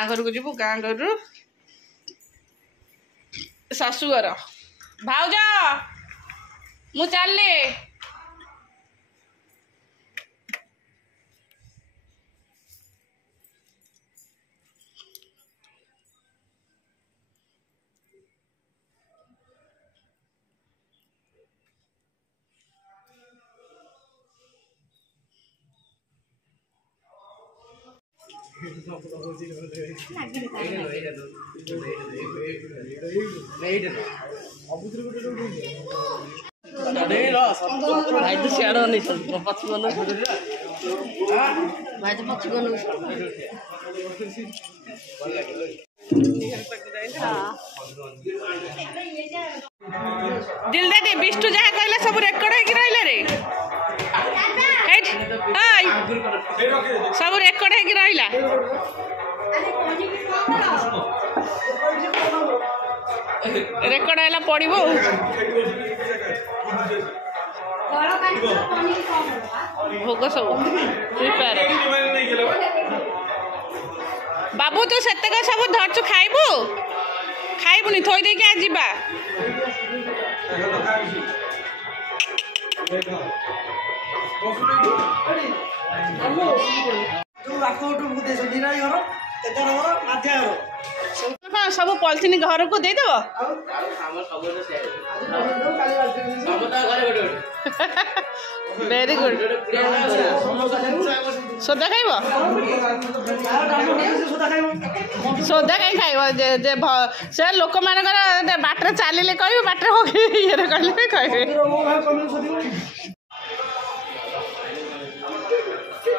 गाँ घर को जीवु गाँ घर शाशुघर भाउज मु चलली भाई तो सियाड़ नहीं पक्षी बनो भाई तो पक्षी बनो दिल दे बिष्टु जहाँ कहला सब रेकर्ड है कि रहिला रे हाय सब रेकर्ड है कि रहिला रेकर्ड हैला पड़िबो भोग सब प्रिपेयर बाबू तू सेतक सब धरचु खाइबू खाइबुनी थोई दे के जीवा सब पॉलिथिन घर को दे दो वेरी गुड सोदा खाइब सोदा कहीं खाइब से लोक मान बाटर चलिए कह बाटर हो ये कहले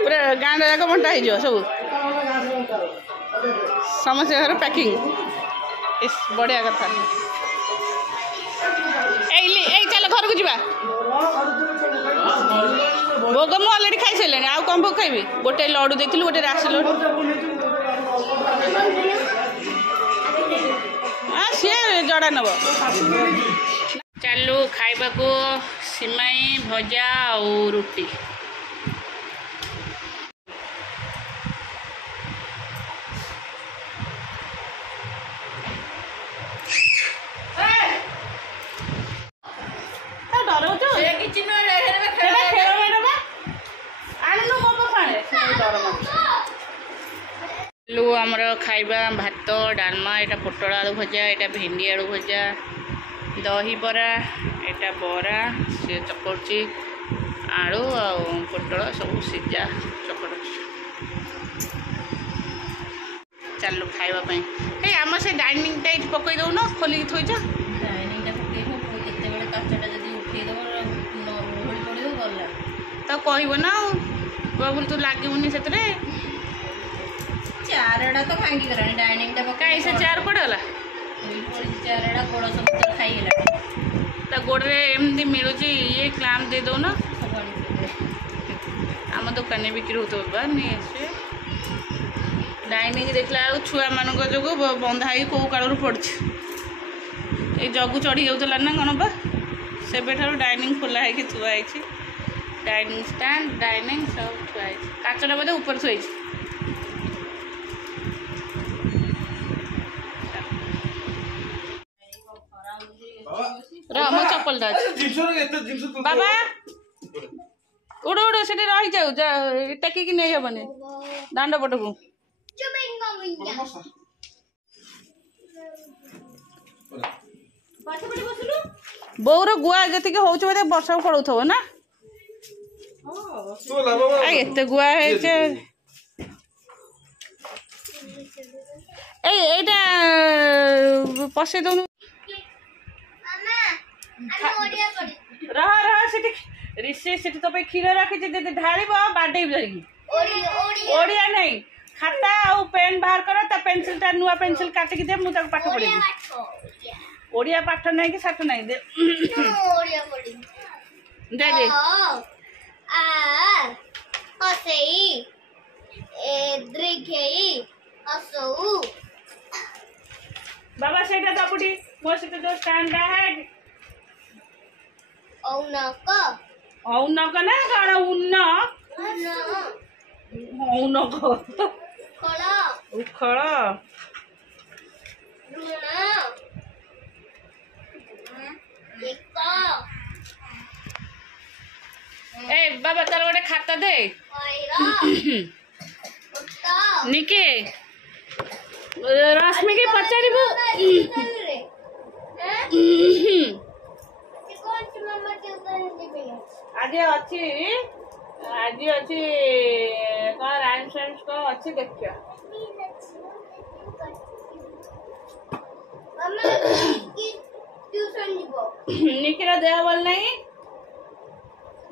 पूरा गाँव जाक बंटा हो सब समस्त घर पैकिंग इस बढ़िया कथा चल घर को जीवा भोग मु अलरेडी खाई सारे आउ कम भोग खाइबी गोटे लड्डू देती गोटे राशि लड्डू सी जड़ा नब चलू खाइबा को सिमाई भजा और रुटी आमर खाइबा भात डालमा एटा पोटल आलू भजा एटा भेंडी आलू भजा दही बरा एटा बरा से चकड़ची आलू आ पोटल सब सीजा चकड़ चलो खाइबा हे आम से डाइनिंग टाइट पकई दौन खोलिक थोच तो कहब ना बाबू तू लगुनि से चारड़ा तो भांगी गलानी डाइनिंग टा कहीं से चार पड़े गला चारड़ा गोड़ सब खाई गला ता गोड़ रे एमती मिलू ये क्लाम दे दो ना आम दुकान बिक्री होता नहीं आसे डाइनिंग देखला छुआ मान जो बंधा ही कौ काल पड़ी ये जगू चढ़ी जाऊला ना कौन बा से डाइनिंग खोला है थुआई डाइनिंग स्टैंड डाइनिंग सब थुआई काचटा बोधे ऊपर थुआई मो चप्पल बाबा उड़ उड़ से रही जाऊ टेकिक नहीं हेबनी दांड पट को बोर गुआ जी हो वर्षा पड़ो ना एत गुआ एटा पशे दौन रह रह से तो क्षीर रखी ढाल बाडे ओडिया नहीं खाता आ पेन बाहर कर पेनसिल नुआ पेनसिल काटिक दे मुझे पाठ पढ़ी ओडिया पाठ नहीं कि साठ नहीं दे दे दे बाबा से दबुटी मो से जो स्टैंड है औनक ना कौन उन्न औनक ଉଖଳ ए बाबा तार गोटे खाता दे निके रश्मि के पचारिबो आज अच्छी कौन राइम्स वाइम्स को अच्छी देखियो निकिरा देह भल नहीं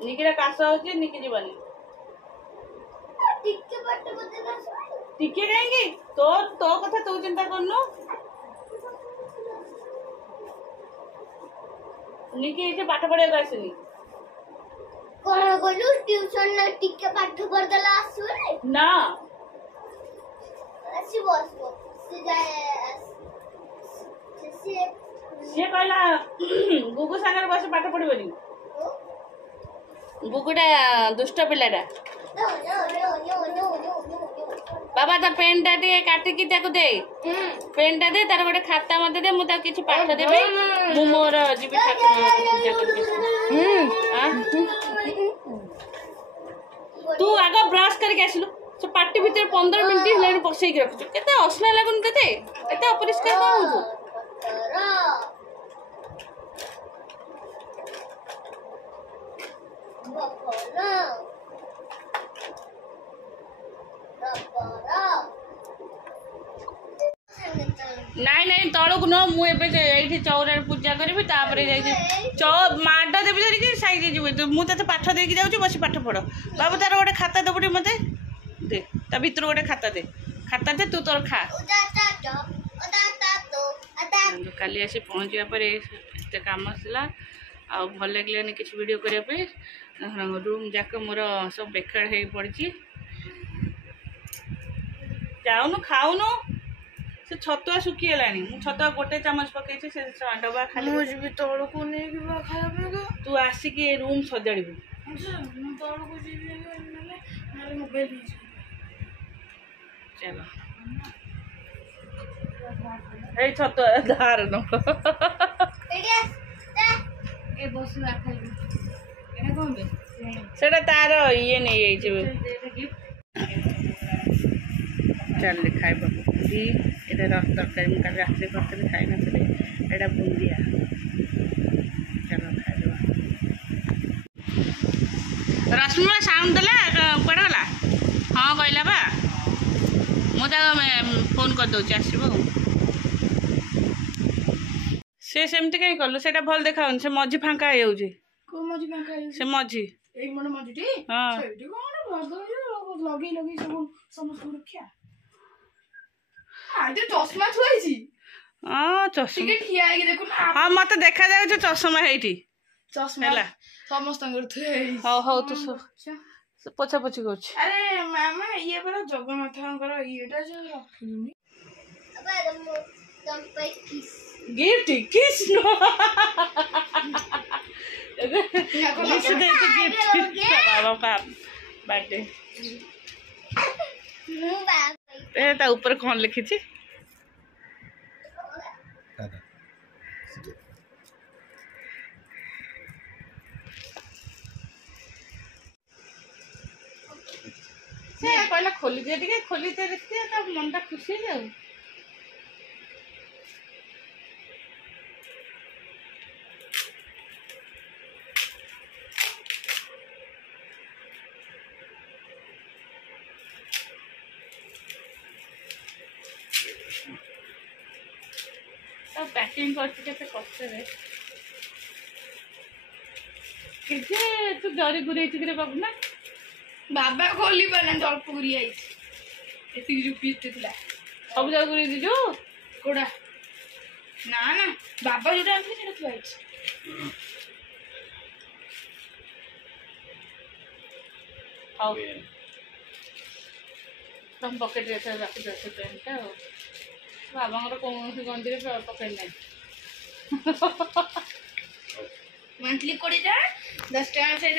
निकिरा काश होची निकी जीवनी टिके कहीं तो कथा तू चिंता करनु निकी ये पाठ पढ़िया आसनी कौन बोलू ट्यूशन ना टिके पाठ पढ़ देला आसुरे ना आसी बस से जाए से कहला गुगु सागर बस पाठ पढ़िबनी गुगुटा दुष्ट पिलाटा बाबा ता पेन टा टे काटिकी ताको दे पेन टा दे तार गोटे खाता मते दे मु ता किछि पाठ देबे मु मोर जीवी ठाकुर पूजा करबे तू आगे ब्रश करके आसलु से पार्टी भीतर 15 मिनिट हेलानी बसई के रखछु केते असना लागुन तते एते अपरिष्कार कोन होछु नाई नाई तलक न मुझे चौरा पूजा करी माड देवी धरिकी साइज जी मुझे पाठ देकी जाऊँ बस पाठ पढ़ बाबू तार गोटे खाता देबुटी मत दे ता भीतर गोटे खाता दे तू तोर खा काली आसी पहुँचा पर एत कम आसला आ भल लगे किसी वीडियो करने रूम जाक मोर सब बेकार हो पड़ी जाऊनु खाऊनु से छतुआ सुखीगला छतुआ गोटे चामच पकई से डबा खाली तौक नहीं तू आसिक रूम सजाड़ू चलो ये छतुआ धार न सेटा तार ये नहीं चल खाइबा पूरी ये तरकारी मुझे रात करते खाई नी एटा बुंदिया चलो खाइबा रश्मि साउंड देला कड़े गला हाँ कहला बा मुझे फोन कर दूँ आसब से सेमती कहीं कलु से भल देखा से मझी फांका हो से मझी हाँ चश्मा थुआई हाँ चश्मा हाँ मत देखा जाए चश्मा है चश्मा समस्त हौ हौ तू पोछा पोछी कर अरे मामा ये परा जगन्नाथ येटा जो रखिनी गिफ्ट किस नो बाबा का बर्थडे ता ऊपर कौन लिखी से कहला खोली दे टिके खोली दे देखते मन टा खुशी जाऊ पैकिंग करते कष्ट तू जरी गुरी बाबू ना बाबा खोली पाना अल्प गुरी आई जो पीस सब जगह गुरी दीजु कोड़ा ना ना बाबा जो आनते सेटा थुआई हाउ तुम पॉकेट रे रखी दो से पेंटा बाबा कौन गंदी पकड़ ना मंथली 10 टका से